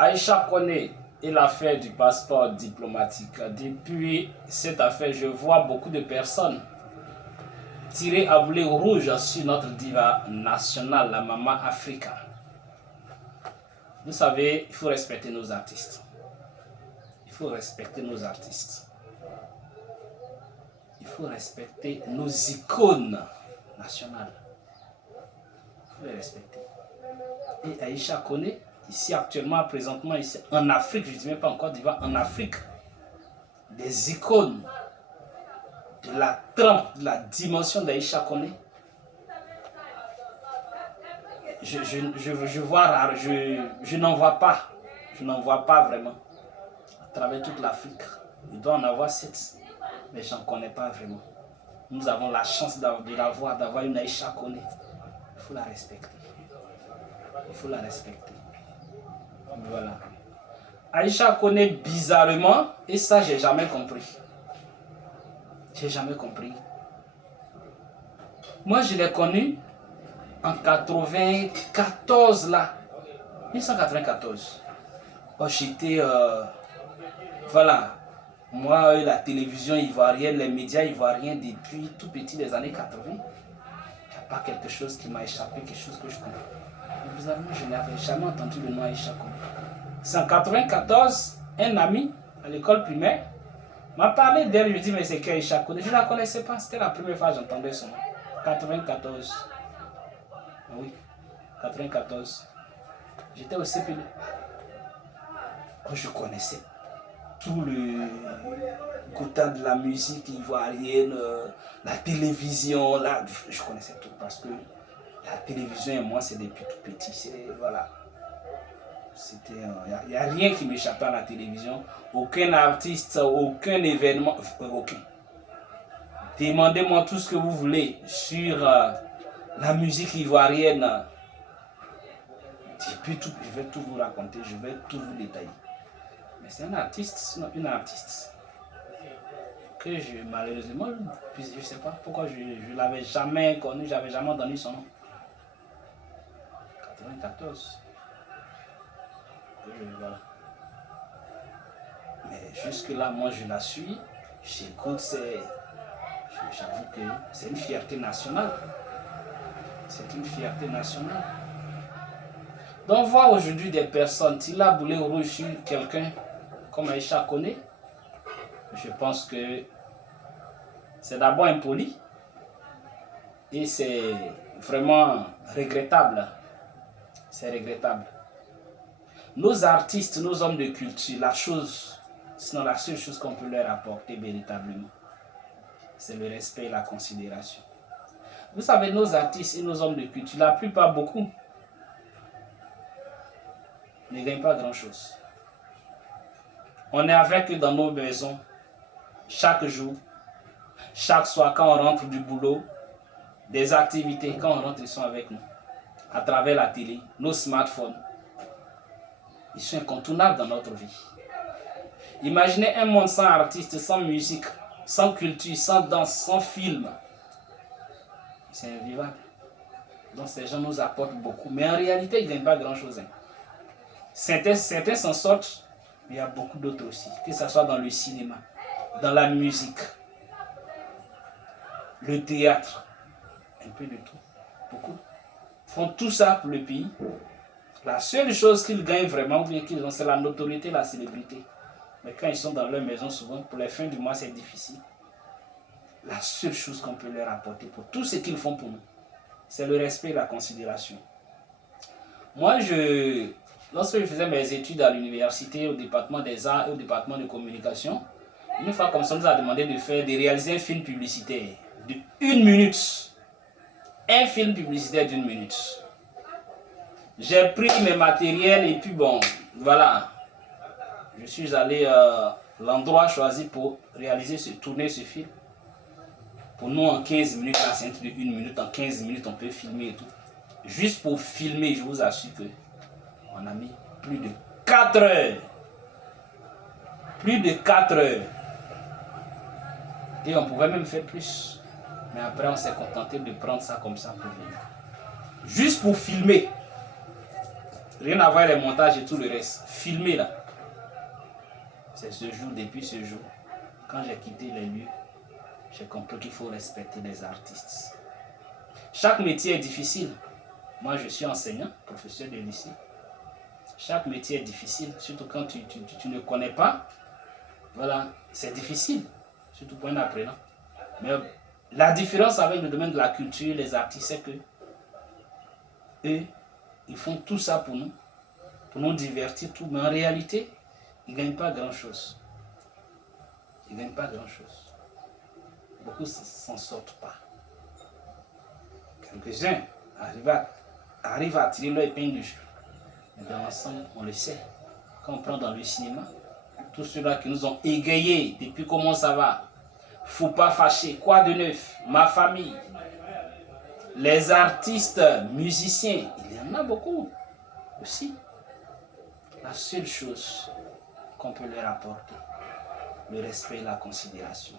Aïcha Koné et l'affaire du passeport diplomatique. Depuis cette affaire, je vois beaucoup de personnes tirer à boulet rouge sur notre diva nationale, la Maman Africa. Vous savez, il faut respecter nos artistes. Il faut respecter nos artistes. Il faut respecter nos icônes nationales. Il faut les respecter. Et Aïcha Koné, ici actuellement, présentement, ici en Afrique, je ne dis même pas en Côte d'Ivoire, en Afrique, des icônes de la trempe, de la dimension d'Aïcha Koné. Je vois rare, je n'en vois pas. Je n'en vois pas vraiment. À travers toute l'Afrique, il doit en avoir 7, mais je n'en connais pas vraiment. Nous avons la chance d'avoir une Aïcha Koné. Il faut la respecter. Il faut la respecter. Voilà. Aïcha Koné, bizarrement, et ça, j'ai jamais compris. J'ai jamais compris. Moi, je l'ai connue en 94, là. 1994. Oh, j'étais... voilà. Moi, la télévision ivoirienne, les médias ivoiriens, depuis tout petit, des années 80, il n'y a pas quelque chose qui m'a échappé, quelque chose que je connais. Mais bizarrement, je n'avais jamais entendu le nom Aïcha Koné. C'est en 94, un ami à l'école primaire m'a parlé d'elle. Je lui ai dit, mais c'est qui Aïcha Koné? Je ne la connaissais pas, c'était la première fois que j'entendais son nom. 94. Oui, 94. J'étais au CPD. Oh, je connaissais tout le côté de la musique ivoirienne, la télévision, je connaissais tout parce que la télévision et moi, c'est depuis tout petit. Voilà. Il n'y a rien qui m'échappait à la télévision. Aucun artiste, aucun événement, aucun. Demandez-moi tout ce que vous voulez sur la musique ivoirienne. Depuis tout, je vais tout vous raconter, je vais tout vous détailler. Mais c'est un artiste, sinon une artiste que malheureusement, je ne sais pas pourquoi je ne l'avais jamais connu, je n'avais jamais entendu son nom. 94. Voilà. Mais jusque-là, moi je la suis, j'écoute, j'avoue que c'est une fierté nationale. C'est une fierté nationale. Donc voir aujourd'hui des personnes tirer à boulet rouge sur quelqu'un comme Aïcha Koné, je pense que c'est d'abord impoli et c'est vraiment regrettable. C'est regrettable. Nos artistes, nos hommes de culture, sinon la seule chose qu'on peut leur apporter véritablement, c'est le respect et la considération. Vous savez, nos artistes et nos hommes de culture, la plupart, beaucoup, ne gagnent pas grand-chose. On est avec eux dans nos maisons, chaque jour, chaque soir, quand on rentre du boulot, des activités, quand on rentre, ils sont avec nous. À travers la télé, nos smartphones. Ils sont incontournables dans notre vie. Imaginez un monde sans artistes, sans musique, sans culture, sans danse, sans film. C'est invivable. Donc ces gens nous apportent beaucoup. Mais en réalité, ils ne gagnent pas grand-chose. Hein. Certains s'en sortent, mais il y a beaucoup d'autres aussi. Que ce soit dans le cinéma, dans la musique, le théâtre, un peu de tout. Beaucoup font tout ça pour le pays. La seule chose qu'ils gagnent vraiment, bien qu'ils ont, c'est la notoriété, la célébrité. Mais quand ils sont dans leur maison, souvent, pour les fins du mois, c'est difficile. La seule chose qu'on peut leur apporter pour tout ce qu'ils font pour nous, c'est le respect et la considération. Moi, lorsque je faisais mes études à l'université, au département des arts et au département de communication, une fois comme ça, on nous a demandé de réaliser un film publicitaire de 1 minute. Un film publicitaire d'1 minute. J'ai pris mes matériels et puis bon, voilà. Je suis allé à l'endroit choisi pour tourner ce film. Pour nous, en 15 minutes, là, c'est un truc de 1 minute. En 15 minutes, on peut filmer et tout. Juste pour filmer, je vous assure que on a mis plus de 4 heures. Plus de 4 heures. Et on pouvait même faire plus. Mais après, on s'est contenté de prendre ça comme ça pour venir. Juste pour filmer. Rien à voir les montages et tout le reste. Filmer là. C'est ce jour, depuis ce jour, quand j'ai quitté les lieux, j'ai compris qu'il faut respecter les artistes. Chaque métier est difficile. Moi, je suis enseignant, professeur de lycée. Chaque métier est difficile, surtout quand tu ne connais pas. Voilà, c'est difficile, surtout pour un apprenant. Mais la différence avec le domaine de la culture, les artistes, c'est que eux, ils font tout ça pour nous divertir, tout. Mais en réalité, ils ne gagnent pas grand-chose. Ils ne gagnent pas grand-chose. Beaucoup ne s'en sortent pas. Quelques-uns arrivent à tirer leur épingle du jeu. Mais dans l'ensemble, on le sait. Quand on prend dans le cinéma, tous ceux-là qui nous ont égayés depuis comment ça va, faut pas fâcher, quoi de neuf, ma famille, les artistes, musiciens, il y en a beaucoup aussi. La seule chose qu'on peut leur apporter, le respect et la considération.